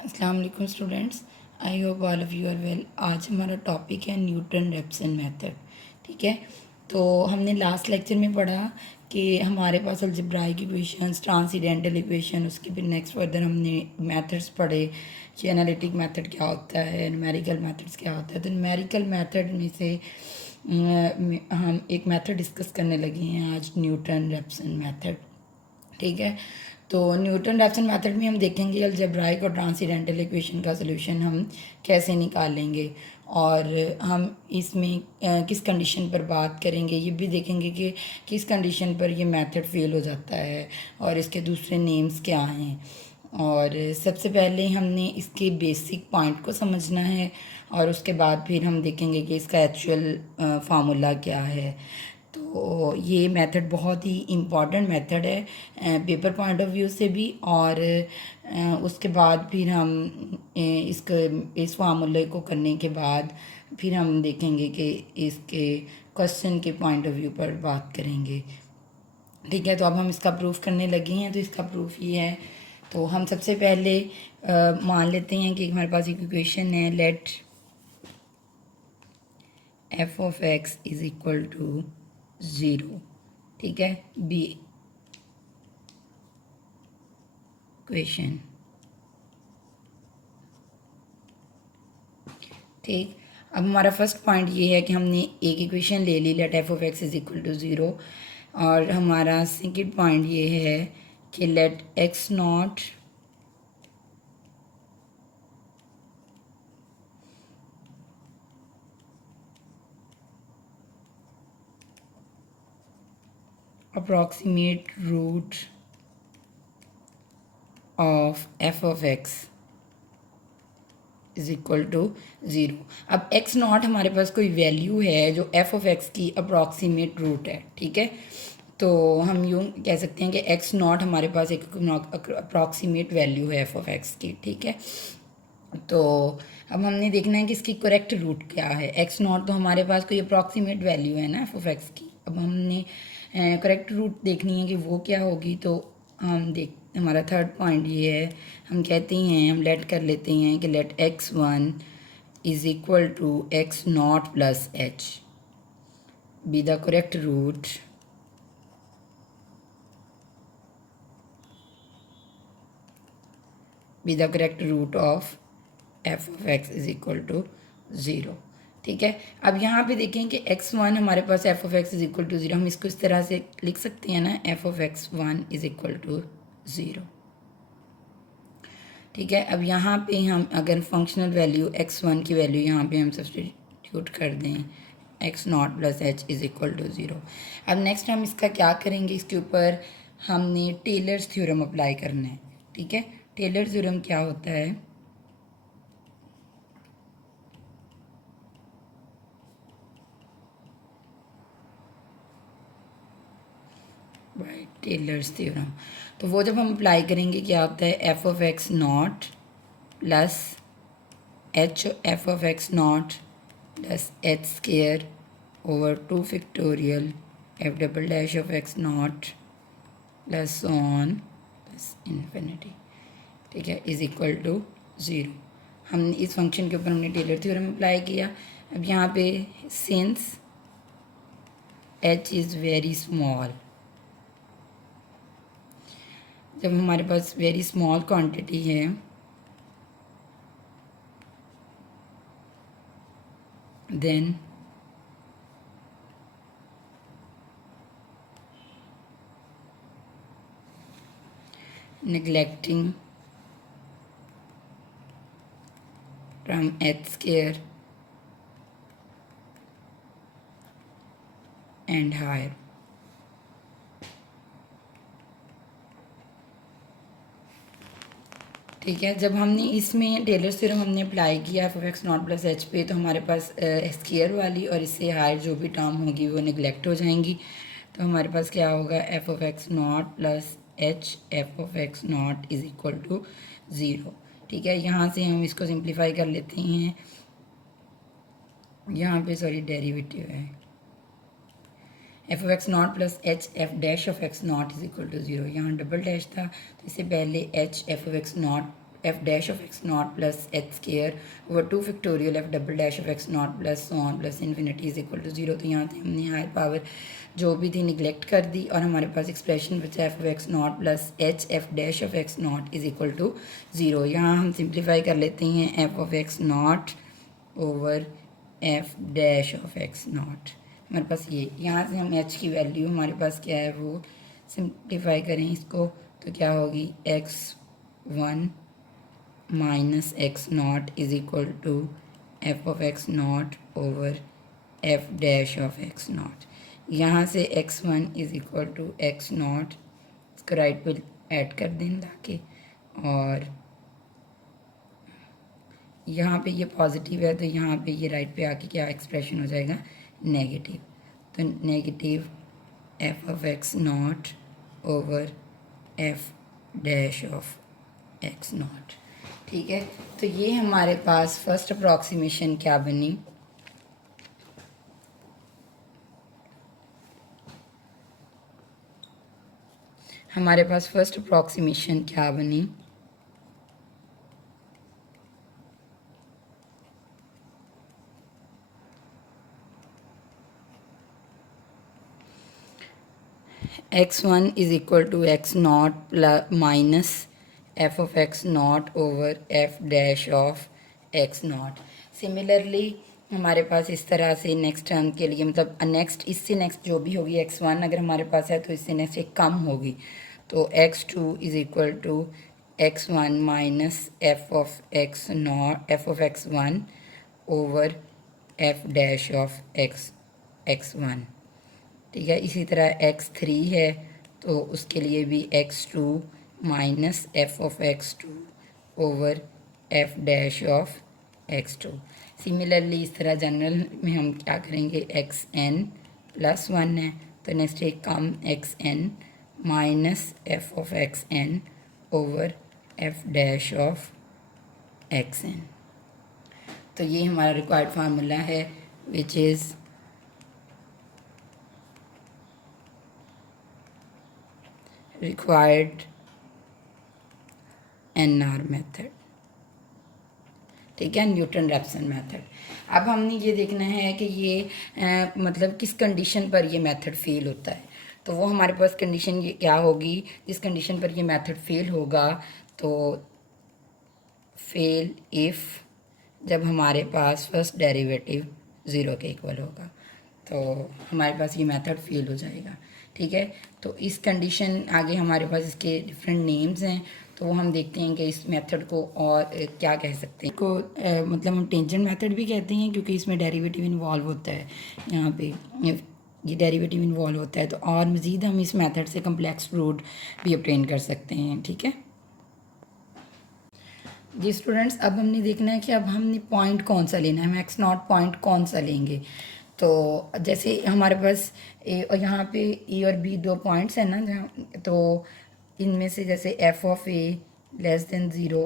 अस्सलाम वालेकुम students, I hope all of you are well. आज हमारा टॉपिक है न्यूटन रेप्सन मेथड। ठीक है, तो हमने लास्ट लेक्चर में पढ़ा कि हमारे पास अलजेब्राइक इक्वेशंस, ट्रांसीडेंटल इक्वेशन, उसके फिर नेक्स्ट फर्दर हमने मेथड्स पढ़े कि एनालिटिक मेथड क्या होता है, न्यूमेरिकल मेथड्स क्या होता है। तो न्यूमेरिकल मेथड में से हम एक मेथड डिस्कस करने लगे हैं आज, न्यूटन रेप्सन मेथड। ठीक है, तो न्यूटन रैप्सन मेथड में हम देखेंगे अलजेब्राइक और ट्रांसीडेंटल इक्वेशन का सलूशन हम कैसे निकालेंगे, और हम इसमें किस कंडीशन पर बात करेंगे, ये भी देखेंगे कि किस कंडीशन पर ये मेथड फेल हो जाता है और इसके दूसरे नेम्स क्या हैं। और सबसे पहले हमने इसके बेसिक पॉइंट को समझना है और उसके बाद फिर हम देखेंगे कि इसका एक्चुअल फार्मूला क्या है। तो ये मेथड बहुत ही इम्पॉर्टेंट मेथड है पेपर पॉइंट ऑफ व्यू से भी, और उसके बाद फिर हम इस फार्मूले को करने के बाद फिर हम देखेंगे कि इसके क्वेश्चन के पॉइंट ऑफ व्यू पर बात करेंगे। ठीक है, तो अब हम इसका प्रूफ करने लगे हैं। तो इसका प्रूफ ये है, तो हम सबसे पहले मान लेते हैं कि हमारे पास एक इक्वेशन है, let f of x is equal to zero. ठीक है, बी इक्वेशन। ठीक, अब हमारा फर्स्ट पॉइंट ये है कि हमने एक इक्वेशन ले ली, let f of x is equal to zero. और हमारा सेकंड पॉइंट ये है कि let x not approximate root of f of x is equal to zero. अब एक्स नॉट हमारे पास कोई वैल्यू है जो एफ ऑफ एक्स की अप्रॉक्सीमेट रूट है। ठीक है, तो हम यूँ कह सकते हैं कि एक्स नॉट हमारे पास एक अप्रॉक्सीमेट वैल्यू है एफ ऑफ एक्स की। ठीक है, तो अब हमने देखना है कि इसकी करेक्ट रूट क्या है। एक्स नॉट तो हमारे पास कोई अप्रॉक्सीमेट वैल्यू है ना एफ ऑफ एक्स की। अब हमने करेक्ट रूट देखनी है कि वो क्या होगी। तो हम देख, हमारा थर्ड पॉइंट ये है, हम कहते हैं, हम लेट कर लेते हैं कि let x one is equal to x not plus h be the correct root be the correct root of f of x is equal to zero. ठीक है, अब यहाँ पे देखें कि एक्स वन हमारे पास f of x is equal to zero, हम इसको इस तरह से लिख सकते हैं ना, f of x one is equal to zero. ठीक है, अब यहाँ पे हम अगर फंक्शनल वैल्यू एक्स वन की वैल्यू यहाँ पे हम सब्स्टिट्यूट कर दें, x not plus h is equal to zero. अब नेक्स्ट हम इसका क्या करेंगे, इसके ऊपर हमने टेलर्स थ्योरम अप्लाई करना है। ठीक है, टेलर थ्योरम क्या होता है, बाय टेलर्स थ्योरम। तो वो जब हम अप्लाई करेंगे क्या होता है, f of x not plus h f of x not plus h square over two factorial f double dash of x not plus on plus infinity. ठीक है, इज इक्वल टू ज़ीरो। हम इस function के ऊपर हमने Taylor theorem apply किया। अब यहाँ पे since H is very small, जब हमारे पास वेरी स्मॉल क्वांटिटी है then neglecting from h square and higher। ठीक है, जब हमने इसमें टेलर थ्योरम हमने अप्लाई किया F of x not plus H पे, तो हमारे पास स्केयर वाली और इससे हायर जो भी टर्म होगी वो निगलेक्ट हो जाएंगी। तो हमारे पास क्या होगा, f of x not plus h f of x naught is equal to zero. ठीक है, यहाँ से हम इसको सिंप्लीफाई कर लेते हैं, यहाँ पे सॉरी डेरिवेटिव है, f of x not plus h f dash of x naught is equal to zero. यहाँ डबल डैश था तो इससे पहले h f of x naught f dash of x not plus h square over 2 factorial f double dash of x not plus so on plus infinity is equal to 0। तो यहाँ से हमने higher power जो भी थी neglect कर दी और हमारे पास एक्सप्रेशन बचा f of x not plus h f dash of x naught is equal to 0। यहाँ हम सिंप्लीफाई कर लेते हैं f of x naught over f dash of x not. हमारे पास ये यहाँ से हम एच की वैल्यू हमारे पास क्या है वो सिंप्लीफाई करें इसको तो क्या होगी x one minus x naught is equal to f of x naught over f dash of x naught. यहाँ से x one is equal to x naught, इसको राइट पे ऐड कर दें ताकि, और यहाँ पे ये पॉजिटिव है तो यहाँ पे ये राइट पे आके क्या एक्सप्रेशन हो जाएगा नेगेटिव। तो negative F of x naught over f dash of x not. ठीक है, तो ये हमारे पास फर्स्ट अप्रॉक्सीमेशन क्या बनी, हमारे पास फर्स्ट अप्रॉक्सीमेशन क्या बनी, x one is equal to x not plus minus f of x naught over f dash of x naught. Similarly हमारे पास इस तरह से नेक्स्ट टर्म के लिए मतलब नेक्स्ट इससे नेक्स्ट जो भी होगी एक्स वन अगर हमारे पास है तो इससे नेक्स्ट एक कम होगी, तो x two is equal to x one minus f of x naught f of x one over f dash of x one. ठीक है, इसी तरह एक्स थ्री है तो उसके लिए भी x two minus f of x two over f dash of x two. Similarly इस तरह जनरल में हम क्या करेंगे, एक्स एन प्लस वन है तो नेक्स्ट एक कम x n minus f of x n over f dash of x n. तो ये हमारा रिक्वायर्ड फार्मूला है which is required NR method. ठीक है, न्यूटन रैप्सन मेथड। अब हमने ये देखना है कि ये मतलब किस कंडीशन पर ये मेथड फेल होता है, तो वो हमारे पास कंडीशन ये क्या होगी, जिस कंडीशन पर ये मेथड फेल होगा तो फेल इफ़ जब हमारे पास फर्स्ट डेरिवेटिव ज़ीरो के इक्वल होगा तो हमारे पास ये मेथड फेल हो जाएगा। ठीक है, तो इस कंडीशन आगे हमारे पास इसके डिफरेंट नेम्स हैं तो वो हम देखते हैं कि इस मेथड को और क्या कह सकते हैं को मतलब हम टेंजेंट मेथड भी कहते हैं क्योंकि इसमें डेरिवेटिव इन्वॉल्व होता है, यहाँ पे ये डेरिवेटिव इन्वॉल्व होता है। तो और मज़ीद हम इस मेथड से कम्प्लेक्स रूट भी ऑब्टेन कर सकते हैं। ठीक है जी स्टूडेंट्स, अब हमने देखना है कि अब हमने पॉइंट कौन सा लेना है, हम एक्स नॉट पॉइंट कौन सा लेंगे। तो जैसे हमारे पास ए और यहाँ पे ए और बी दो पॉइंट्स हैं ना जहाँ, तो इनमें से जैसे f of A less than zero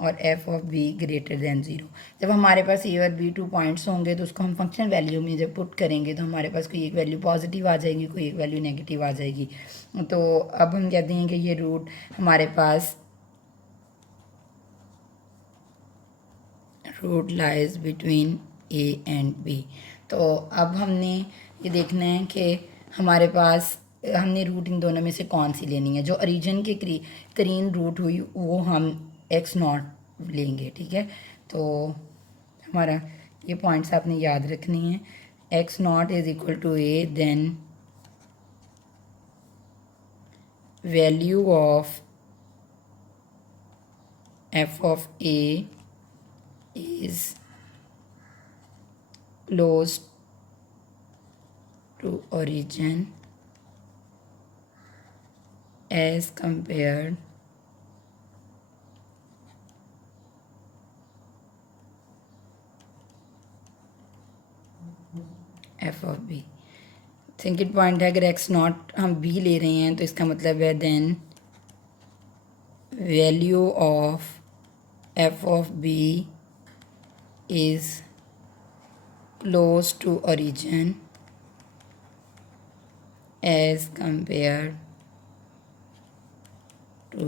और f of B greater than zero, जब हमारे पास ए और बी टू पॉइंट्स होंगे तो उसको हम फंक्शन वैल्यू में जब पुट करेंगे तो हमारे पास कोई एक वैल्यू पॉजिटिव आ जाएगी, कोई एक वैल्यू नेगेटिव आ जाएगी। तो अब हम कहते हैं कि ये रूट हमारे पास root lies between A and B. तो अब हमने ये देखना है कि हमारे पास हमने रूट इन दोनों में से कौन सी लेनी है, जो ओरिजिन के करीन रूट हुई वो हम एक्स नॉट लेंगे। ठीक है, तो हमारा ये पॉइंट्स आपने याद रखनी है, x naught is equal to a then value of f of a is close to origin as compared f of b. Thinking point है अगर एक्स नॉट हम बी ले रहे हैं तो इसका मतलब है then value of f of b is close to origin as compared to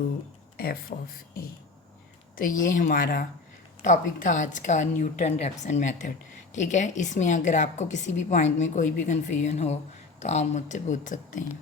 f of a। तो ये हमारा टॉपिक था आज का, न्यूटन रेप्सन मेथड। ठीक है, इसमें अगर आपको किसी भी पॉइंट में कोई भी कन्फ्यूजन हो तो आप मुझसे पूछ सकते हैं।